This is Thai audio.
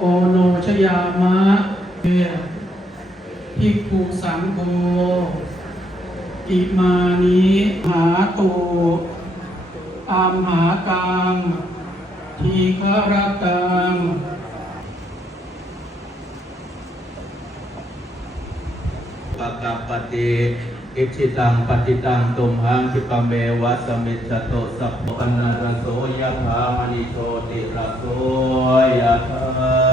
โอโนชยามะภิกขุสังโฆอิมานิหาตุอัมหากังทีฆรตังปะกัปปติอิชิตังปฏิตังตุมหังคิปะเมวะสมิจจโตสัพพะนัสโสยะถามณิโชติระโสยะถา